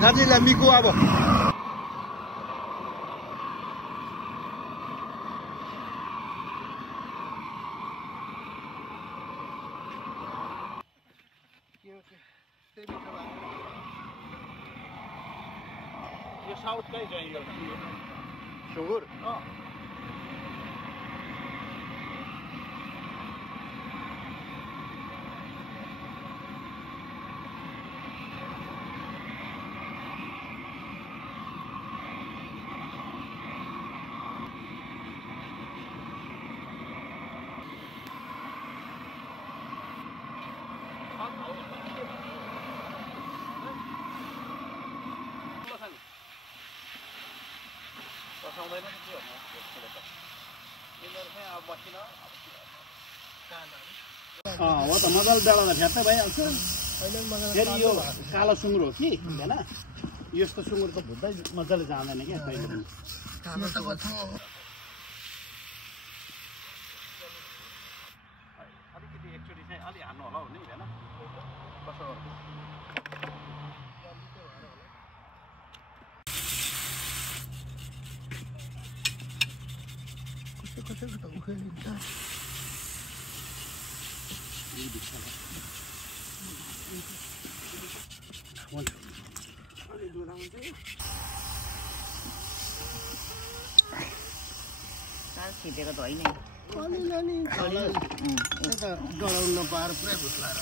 दार्जिलिङलाई मिको अब यो साउथकै चाहिँ सुँगुर हो त मजाले डाँडा फ्याट्टै भइहाल्छ फेरि यो कालो सुँगुर हो कि होइन यस्तो सुँगुर त भुट्दै मजाले जाँदैन क्या कहिले पनि अलिकति एकचोटि चाहिँ अलि हान्नु होला नि होइन कसो खिचेको त होइन डढाउन नपाएर पुरै घुस्लाएर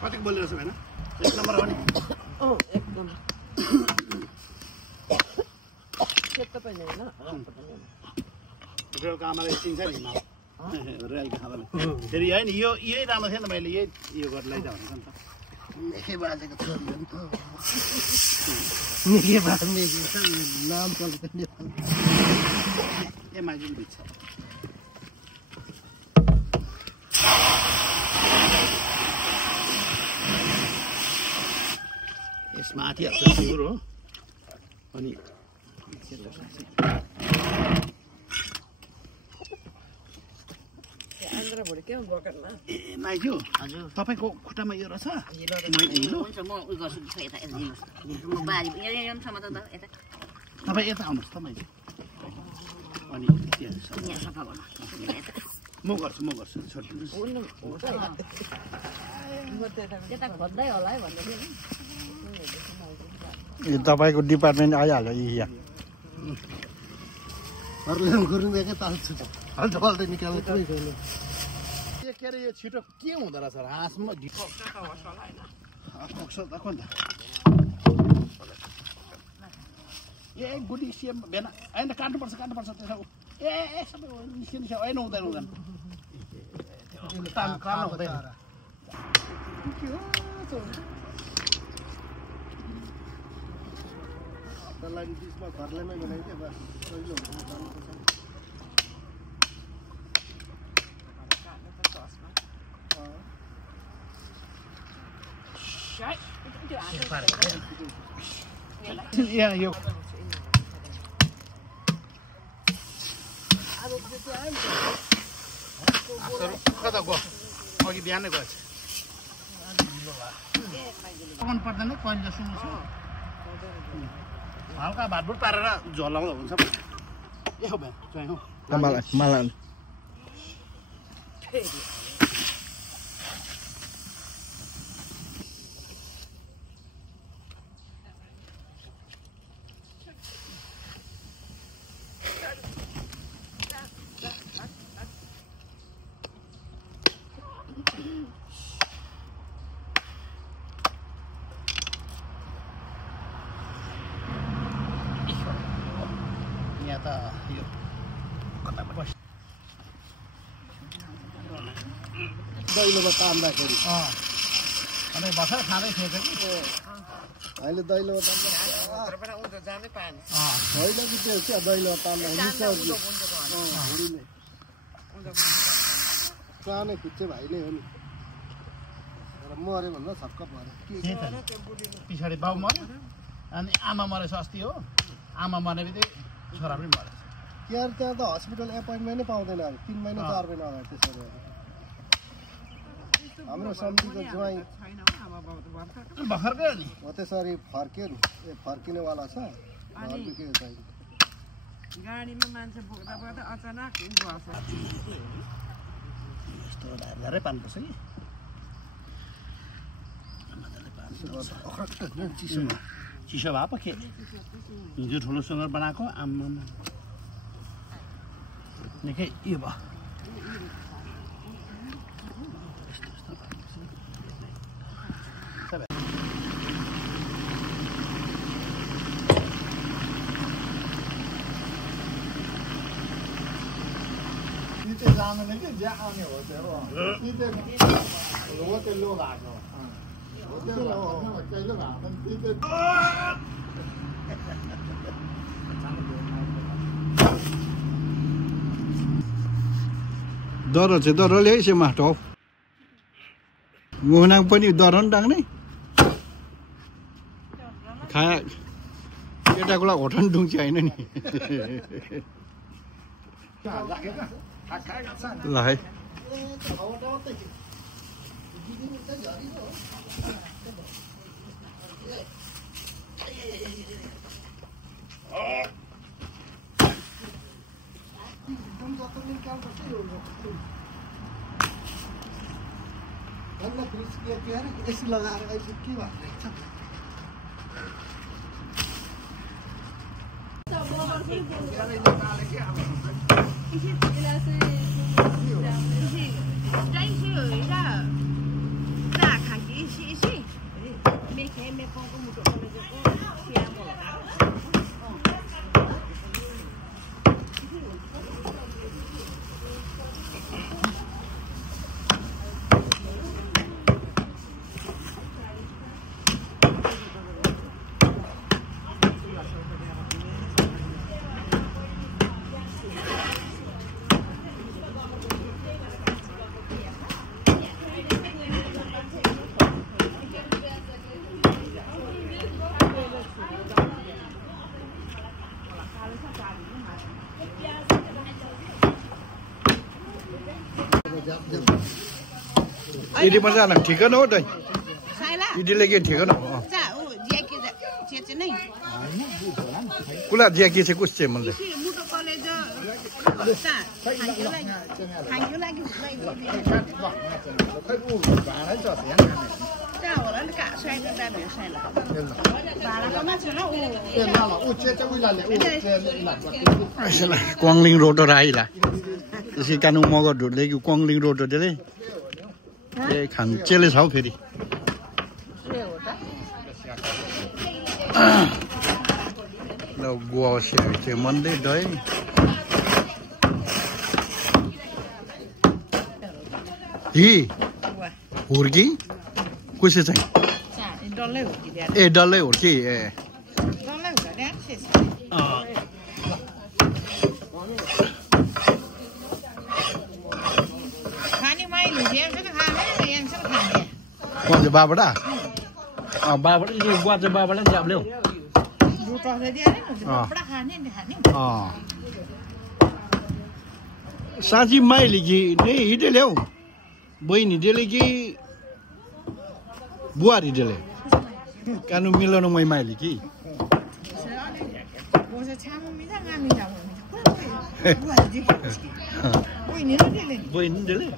कतिको बोलिरहेछ होइन एक नम्बर हो नि रेलको आमाले चिन्छ नि रेलको आमाले फेरि होइन यो यही राम्रो थियो नि त मैले यही यो गरेर लैजाऊ भनेको नि त मेखे बाजेको छोरी हो नि त मेखे बाजे नाम चल्छ ए माइजूले बित्छ यसमा आँटिहाल्छ सुँगुर हो अनि ए माइजू तपाईँको खुट्टामा यो रहेछ तपाईँ यता आउनुहोस् त माइजू अनि म गर्छु छोडिदिनुहोस् तपाईँको डिपार्टमेन्ट आइहाल्यो यहाँ गर्नुदेखि ताल्छ हल्दै निकाल्नु कोही छैन के अरे यो छिटो के हुँदो रहेछ हाँसमा ए गुडी सिएम भेना होइन काट्नुपर्छ त्यसो ए सबै निस्किनु छ होइन हुँदैन लागि बिचमा घरलाई बनाइदियो बस पहिलो यो कता गयो अघि बिहानै गएछ पकाउनु पर्दैन कहिले जस्तो हल्का भातभुट पारेर झोल लाउँदा हुन्छ ए हो भाइ चाहिँ हो मलाई यहाँ त यो कता बस दैलोमा तान्दाखेरि अनि भर्खर खाँदै थिएछ कि अहिले दैलोमा तान्दा होइन कि त्यो क्या दैलोमा तान्दाखेरि सानै खुच्चे भाइ नै हो नि मऱ्यो भन्दा छक्क पऱ्यो पछाडि बाउ मऱ्यो अनि आमा मरेछ अस्ति हो आमा मर्ने बित्तिकै छोरा पनि मरेछ केयर त्यहाँ त हस्पिटल एपोइन्टमेन्टै पाउँदैन अब 3 महिना 4 महिना अगाडि त्यसरी हाम्रो समितिको ज्वाइँ भर्खरकै हो नि हो त्यसरी फर्किनेवाला छ के चाहिन्छ गाडीमा मान्छे बोक्दा बोक्दा अचानक यस्तो धेरै पानुपर्छ कि चिसो भए पो के हिजो ठुलो सुँगुर बनाएको आम्मा निकै यो भयो जाने कि ज्या आउने हो त्यो हो त्यो लो भएको दरो चाहिँ दरोले है माटो मुनाङ पनि दरो नि डाङ्ने खाया केटाको लागि होटन डुङ्ची होइन नि ल है एसी लगाएर अहिले के भन्ने यदि मजा आना ठीक न हो त यदिले के ठीक न हो कुला ज्याकी चाहिँ कुछ चाहिँ मलाई क्वाङलिङ रोड आइला त्यसै कानुङ मगर ढुट्दै क्वाङलिङ रोड धेरै ए खान्चेले छ हौ फेरि ल गुवा चाहिँ मन्दै डै हि हुर्की कसै चाहिँ ए डल्लै हुर्की ए कौन से बाबड़ा बाबड़ा ये गुआ से बाबड़ा जाप ले साँची माइली कि नै हिँडेले हौ बहिनी डेले कि बुहारी डेले कानु मिलाउनु मै माइली कि बहिनी डेले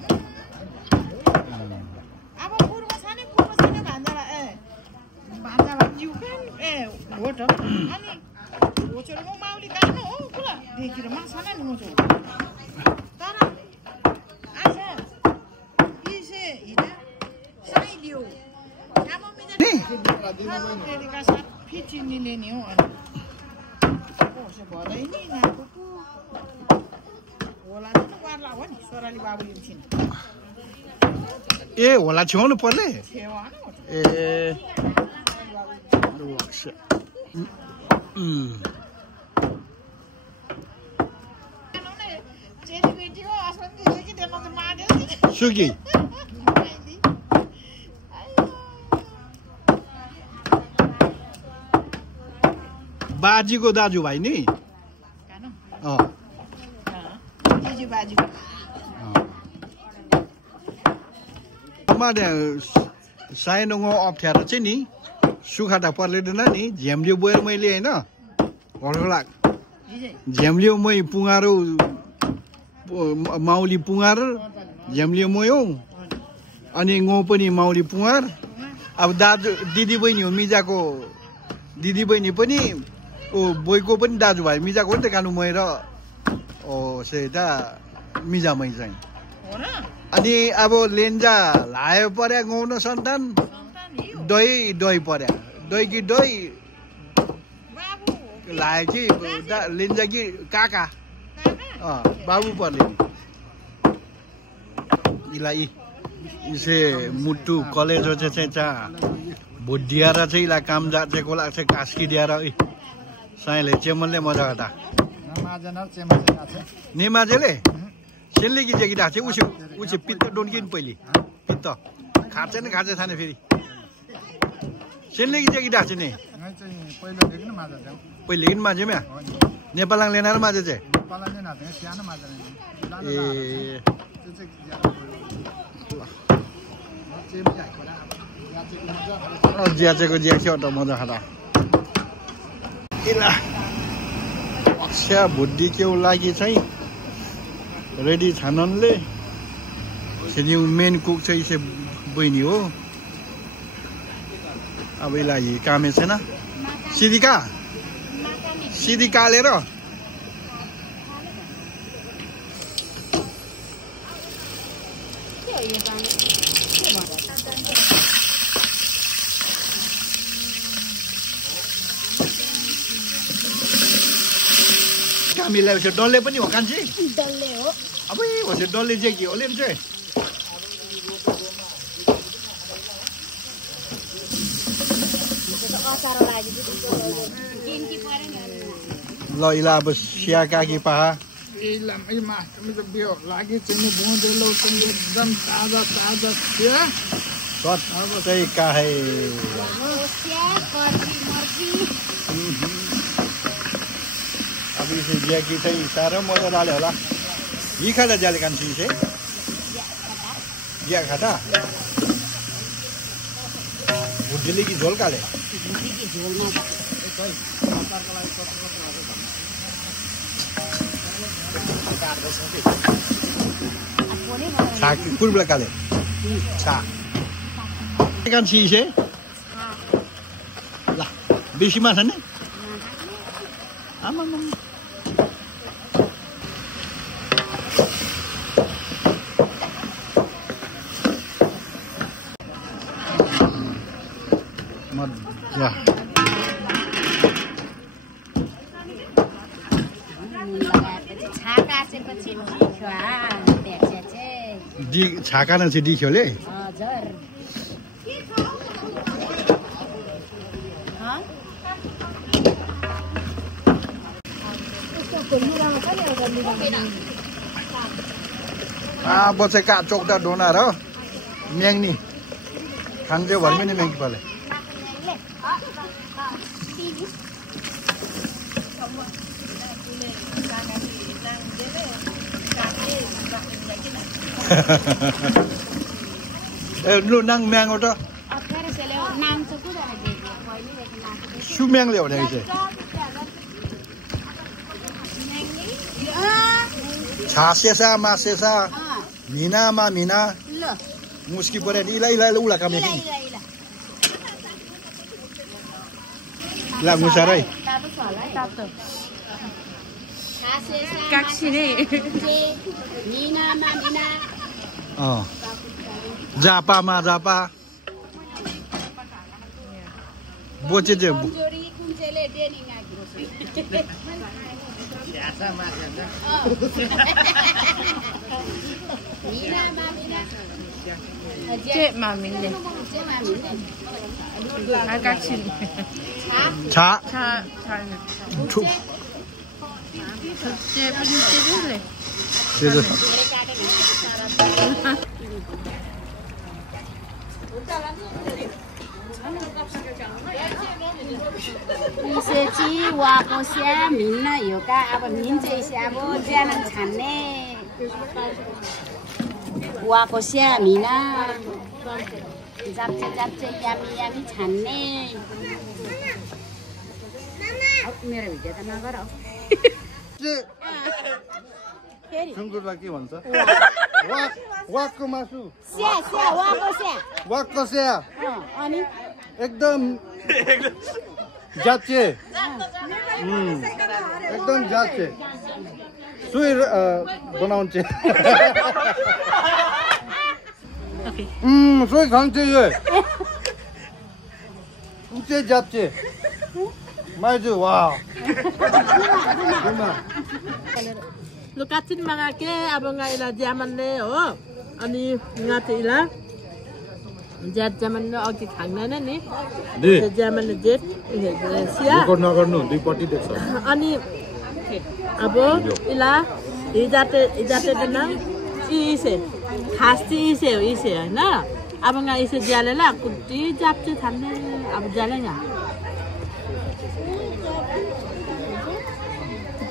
ए होला छेउनु पर्ने ए सुकी बाजीको दाजुभाइ नि सानो अप्ठ्यारो चाहिँ नि सुखाटा पर्दैन नि झ्याम्लियो बोएर मैले होइन घरको झ्याम्लियो मै पुगारो माउली पुगार झ्याम्लियो मोयो अनि गौ पनि माउली पुगार अब दाजु दिदी बहिनी हो मिजाको दिदी बहिनी पनि ओ बोइको पनि दाजुभाइ मिजाको पनि त कानु मोएर ओ सेता मिजा मै चाहिँ अनि अब लेन्जा लायो पर्या गाउन सन्तान दही दही पर्या दही कि दही लायो कि लेन्जा कि काका बाबु पर्ने इलाई इसे मुट्टु कलेज चाहिँ चा भुडिएर चाहिँ इला काम जाचेको लाग्छ कास्की दिएर साइले चेमलले मजा गर्दा नेमाजेले सेनले कि जेकी राख्छ उसे पित्त डोन्किन पहिले पित्त खान्छ नि खान्छ थाने फेरि सेनले कि जेकी राख्छ नि पहिलेदेखि माझे म्या नेपालङ लेनार माझे चाहिँ ए ज्याचेको ज्याक्यो त मजा खाँदा इला अक्षा भुड्डी केउ लागि चाहिँ रेडी छाननले सेन्यु मेन कुक चाहिँ इसे बहिनी हो अब यसलाई कामे छैन सिधी कालेर कामीलाई डल्ले पनि हो कान्छी डल्ले हो अब होसे डल्ले चाहिँ के होले चाहिँ ल इला अब सिया काकी पहा लागि चाहिँ बुँदेलो एकदम ताजा ताजा चाहिँ काहे अब इसे ज्याकी चाहिँ साह्रो मजा डाले होला यी खाँदा ज्याले कान्छी इसे ज्या खाता भुड्डीले कि झोल काले कुन बेला काले छा कान्छी इसे ल बेसी माछा नि आमा मजा छाका न चाहिँ दिख्योले बचे का चौकटा ढोना र म्याङ्नी खान्छ भर्मी नै म्याङ्की पाले ए लु नाङ म्याङ्गो त सु म्याङले हो नि चाहिँ छासेसा मासेसा मिनामा मिना मुस्की परे इला इला उला कामे कि ला मुसारै काक्सिने मिनामा मिना जापामा जापा बोचे चाहिँ जोडी कुञ्चेले डेनिङ आएको मिना मामिना 제 마음인데. 아까친. 차 투 제 뿌리를. 그래서 이세지 와보시야 민나 요가 아버 민제시아보 자는 찾네 와보시야 미나 잡채 야미 찾네 मेरो भिडियो त नगर सुँगुरलाई के भन्छ वाकको मासु वाकको स्या अनि एकदम जाचे एकदम जाचे सुई बनाउँछ सुई खान्छ यो उचे जाचे माइजु wow lu kacin mangake abang ila zamanle ho ani ngate ila zamanle agi khangna ni zamanle jet sia गर्न गर्नु दुई पट्टी देख्छ अनि अब ila इजाते देना इसे खास्ती इसे हैन abang इसे ज्यालेला कुटी जाप्चे थाल्ने अब ज्यालेगा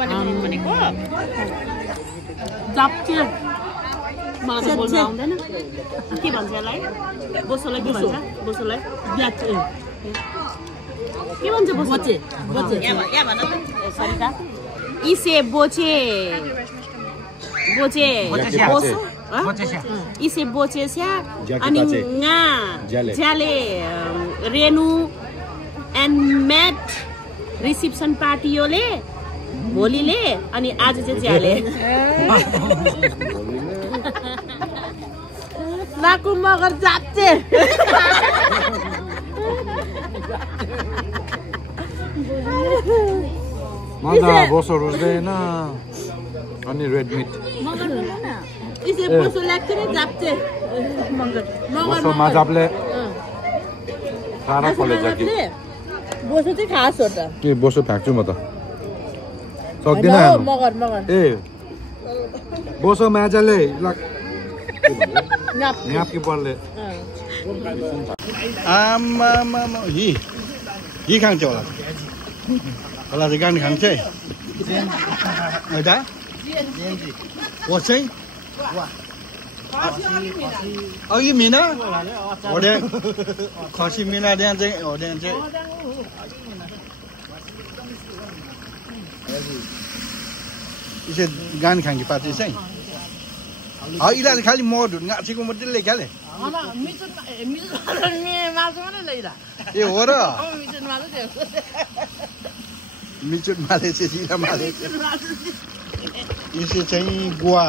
भनेको जाप्चे मलाई त बोल्न आउँदैन के भन्छ यसलाई बोसोलाई के भन्छ बोसोलाई जाप्चे के भन्छ बोचे या भन त सरिता इसे बोचे बोसो इसे बोचेस्या अनि nga ज्याले रेनु एन्ड मेट रिसेप्सन पार्टीले भोलिले अनि आज चाहिँ ज्याले लाकु मगर जाप्चे मजा बोसो रुच्दैन अनि रेड मिट इसे बोसो लाग्छ नि जाप्चे मगर बोसो माजापले सारा कलेज कि बोसो चाहिँ खास हो त के बोसो फ्याक्छु म त सक्दिन मगर ए बोसो माजाले न्याप कि पर्ले आमा हि खान्छ होला चाहिँ गाडी खान्छ हैदा वसै अघि मिना होडे खसी मिना त्यहाँ चाहिँ होडे चाहिँ इसे गान खाङ्गी पार्टी चाहिँ इलाले खालि मड गाछीको मात्रै लेख्याले ए हो र मिचुट माले चाहिँ माले इसे चाहिँ गुवा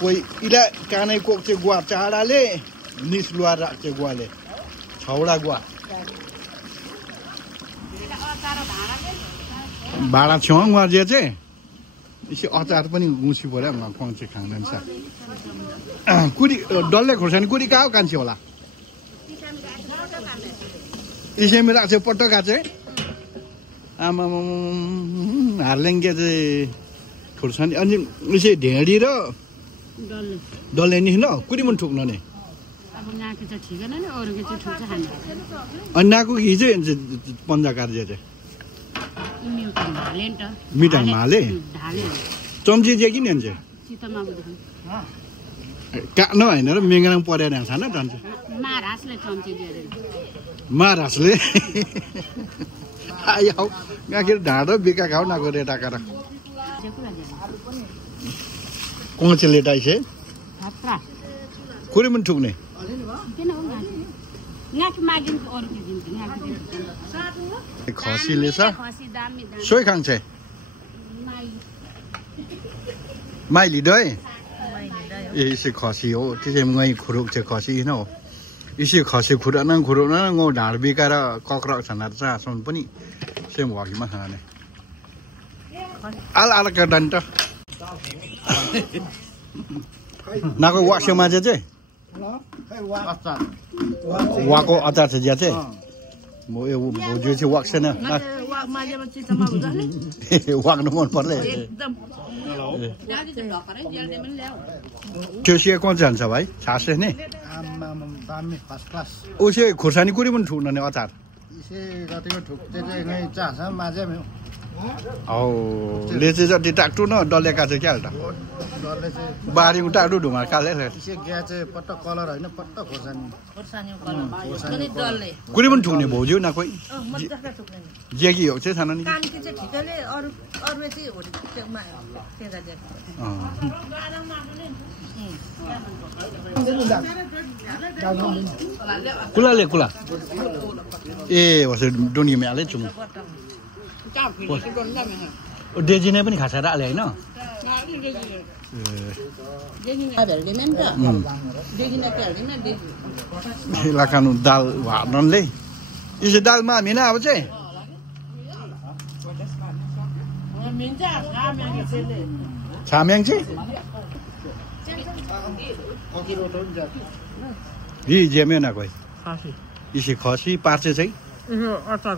कोही इला कानै कोक चाहिँ गुवा चाडाले निस लुवार राख्छ गुवाले छौडा गुवा भाडा छेउ उहाँ जे चाहिँ यसो अचार पनि गुसी पऱ्यो खुवाङ चाहिँ खाँदैन सा कुरी डल्ले खोर्सानी कुरी कहाँ कान्छे होला इसेमी राख्छ पटका चाहिँ आमा हार्लेङ्गे चाहिँ खोर्सानी अनि यसै ढेँडी र डल्ले नि न कुरी पनि ठुक्न नि अन्डाको घि चाहिँ पन्जा कार्य चाहिँ मिठाङ हाले चम्ची चाहिँ किन हुन्छ काट्न होइन र मेङ्गाङ परेर खान जान्छ महाराजले आऊ गाखेर ढाँडो बिका खाऊ नगो रेटाकार कोचे लेटाइसे कुरी पनि ठुक्ने खसीले छ सोही खान्छ माइली दय ए से खसी हो त्यसै मै खुरुक चाहिँ खसी न हो इसी खसी खुराना ngô ढाड बिकाएर कक्रक छनार चासन पनि सेम हकीमा खाने आल का डन्ट नाको वाक्सेमा चाहिँ वाको अचार चाहिँ ज्या चाहिँ म यो भोजु चाहिँ वाक छैन वाक्नु मन पर्ले त्यो सिया कौन जान्छ भाइ छासे नि दामी फर्स्ट क्लास उसे खुर्सानी कुरी पनि ठुक्न नि अचार इसे जतिको ठुक्ते चाहिँ नै चाहन्छ माझे औ ले चाहिँ जति टाक्टु न डलेका चाहिँ क्या त डलले चाहिँ बारी टाक्टु ढुमा काले इसे ग्या चाहिँ पट्ट कलर हैन पट्ट खोर्सानी कुरी पनि ठुक्ने भौज्यू न कोही जेकी हो चाहिँ थाना नि कुला ए वसे डोनी में आले चुम डेजी ने पनि खासा राले हैन लाकानु दाल वानले इसे दालमा मिना अब चाहिँ छाम्याङ चाहिँ यी जेमे ना कोही इसे खसी पार्चे चाहिँ अचार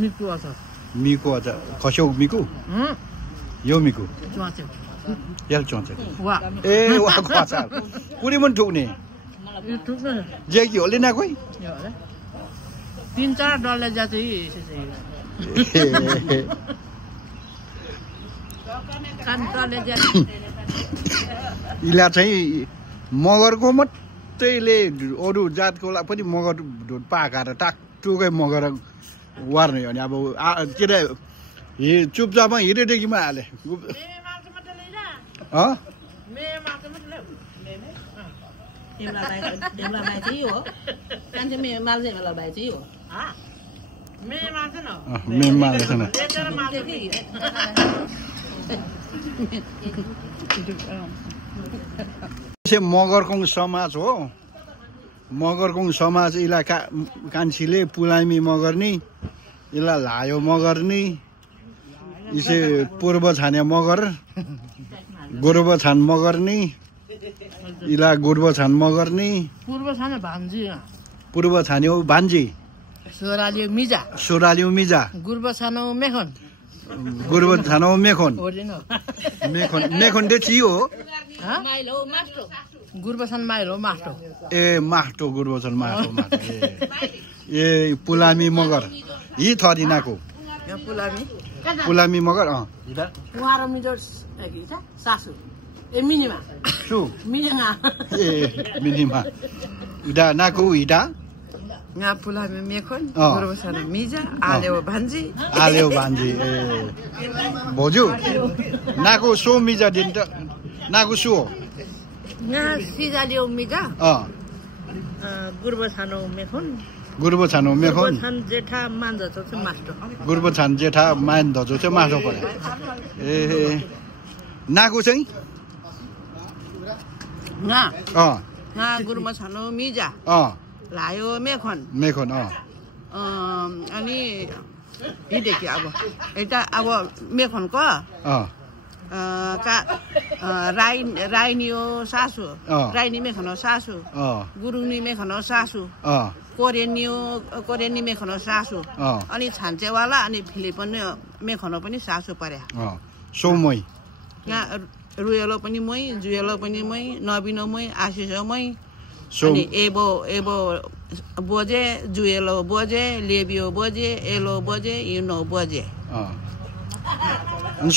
मिकु अचार मिको अचार खस्यौ मिकु यो मिकु याल चोचे ए वाको अचार कुरी पनि ठुक्ने जेकी होले ना कोही 3-4 डलले जाति इला चाहिँ मगरको मात्रैले अरू जातकोलाई पनि मगर ढुट पाकाएर टाकटुकै मगर वार्ने हो नि अब के अरे चुपचापमा हिरेडेकीमा हाले मगरकोङ समाज हो मगरकोङ समाज इलाका कान्छीले पुलामी मगर्नी इला लायो मगर्नी इसे पूर्व छाने मगर गोर्व छान मगर्नी इला गोर्व छान मगर्नी पूर्व छाने भान्जी पूर्व छाने भान्जी सोरालियो मिजा गुर्व छानो मेखन गुर्व छानो मेखन मेखन दे चियो गुर्बसन माइलो मास्टो ए मास्टो गुर्बसन मास्टो ए पुलामी मगर यी थरिनाको पुलामी मगर उहाँरो मिजो सासु ए मिनिमा सु मिनिमा ए मिनिमा इडा नाको इडा nga pulami mekon गुर्बसन मिजा आलेव भान्जी ए भोजु नाको सो मिजा दिन त नाको सो nga sijalio miga गुर्बछानो मेखन छान जेठा मान्दो चाहिँ मास्टो गुर्बछान जेठा मान्दो चाहिँ मास्टो पर्यो ए नाको चाहिँ nga गुर्बछानो मिजा लायो मेखन अनि यदेखि अब एउटा अब मेखनको राइनियो सासु राइनी मेखनो सासु गुरुङनी मेखनो सासु कोरेनी मेखनो सासु अनि छान्चेवाला अनि फिलिपनी मेखनो पनि सासु पर्या सोमै यहाँ रुयलो पनि मै जुयलो पनि मै नबिनो मै आशिषो मै अनि एबो बोजे जुयलो बोजे लेबियो बोजे एलो बोजे युनो बोजे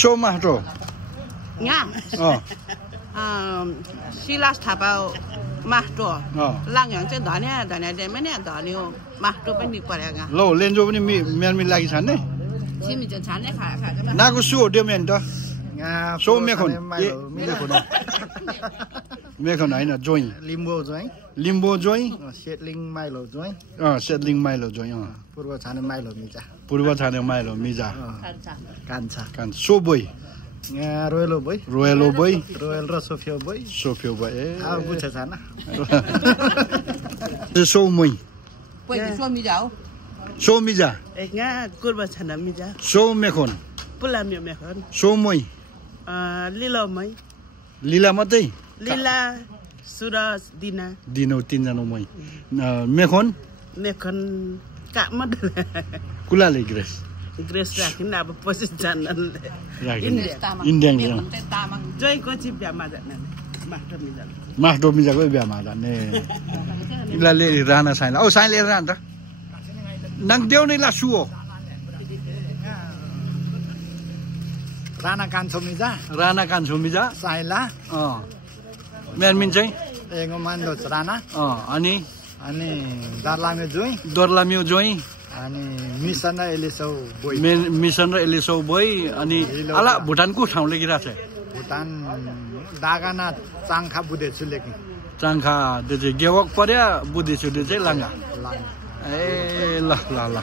सो माटो यहाँ सिलास थापा मास्टो लाङयाङ चाहिँ धनिया डेमे नि धनियो मास्टो पनि परेगा लो लेन्जो पनि मेलमिल लागि छान्ने सिमी चाहिँ छान्ने खाजा नाको सु हो डेमेन त सो मेखन मेखन हैन जोइ लिम्बो जोइ सेटलिङ माइलो जोइ पूर्व छाने माइलो मिजा कान्छा सो बोइ रोयलो बोइ रोयल र सोफियो बोइ बुझ्छ छाना Sâu mùi. Quay cái xô mi giáo. Sâu mi giá. Nga kurba chana mi ja. Sâu mẹ khôn. Pula mi me khon. Sâu mùi. Lilo mai. Lila matei. Lila Sura Dina. Dino tinjano mùi. Mẹ khôn. Me khon ka mad. Kula le Grace. Grace rakin na posis janan. Indian gitu. Joy ko chip jama janan. Mahto mi jalan. Mahdo mi jago biama da ne. Ila le rana sain. Oh sain le rana. Nang deu ni la suo. Rana Kancho Miza, Rana kan sumija. Saila, Men min चाहिँ Engomando Rana, अनि Darlame Joy, दोर्लामियो जोई अनि Misana Eliso Boy, mission र एलिसो boy अनि अला भुटानको ठाउँ लेखिरहेको छ Bhutan Dagana Tangka Bude Suleki, चाङखा त्यो चाहिँ गेवक पर्या बुद्धि छुट्टी चाहिँ लाङ्गा Lang. ए ल ल ल ल